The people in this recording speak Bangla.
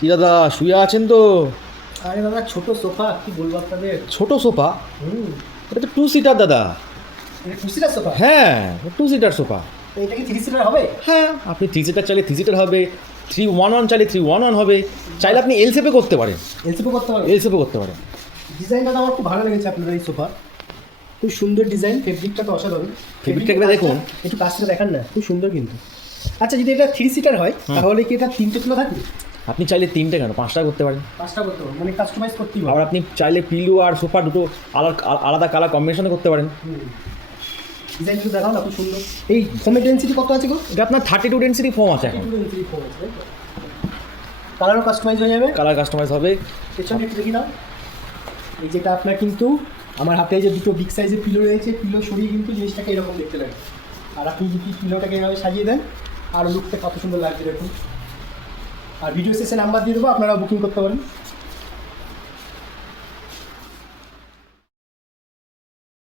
কি দাদা শুয়ে আছেন তো? আরে দাদা, ছোট সোফা কি বলবো আপনাদের। ছোট সোফা? হুম। এটা তো 2 সিটার দাদা। এটা টু সিটার সোফা? হ্যাঁ, 2 সিটার সোফা। তো এটা কি থ্রি সিটার হবে? হ্যাঁ, আপনি 3 সিটার চাইলে 3 সিটার হবে, 311 চাইলে 311 হবে, চাইলে আপনি এলসেপে করতে পারেন। এলসিপি করতে হবে? এলসেপে করতে পারেন। ডিজাইনটা তো আমার খুব ভালো লেগেছে আপনাদের এই সোফা। খুব সুন্দর ডিজাইন, ফেব্রিকটা তো অসাধারণ। ফেব্রিকটা একবার দেখুন। একটু কাজটা দেখান না, খুব সুন্দর কিন্তু। আচ্ছা, যদি এটা থ্রি সিটার হয় তাহলে কি এটা 3টে পিলো থাকবে? আপনি চাইলে 3টে কেন 5টা করতে পারেন। 5টা করতে হবে, মানে কাস্টমাইজ করতেই আবার হবে। আপনি চাইলে পিলো আর সোফা দুটো আলাদা আলাদা কালার কম্বিনেশনে করতে পারেন। ডিজাইন একটু দেখাও না, খুব সুন্দর। এই ফোমের ডেন্সিটি কত আছে গো? এটা আপনার 32 ডেন্সিটি ফোম আছে এখন। কালারও কাস্টমাইজ হয়ে যাবে। কালার কাস্টমাইজ হবে। পেছনে একটু দেখি দাও। এই যেটা আপনার কিন্তু আমার হাতে যে দুটো বিগ সাইজের পিলো রয়েছে, পিলো সরিয়ে কিন্তু জিনিসটাকে এরকম দেখতে লাগে। আর আপনি যদি পিলোটাকে এভাবে সাজিয়ে দেন, আর লুকটা কত সুন্দর লাগছে দেখুন। আর ভিডিও শেষে নাম্বার দিয়ে দেবো, আপনারা বুকিং করতে পারেন।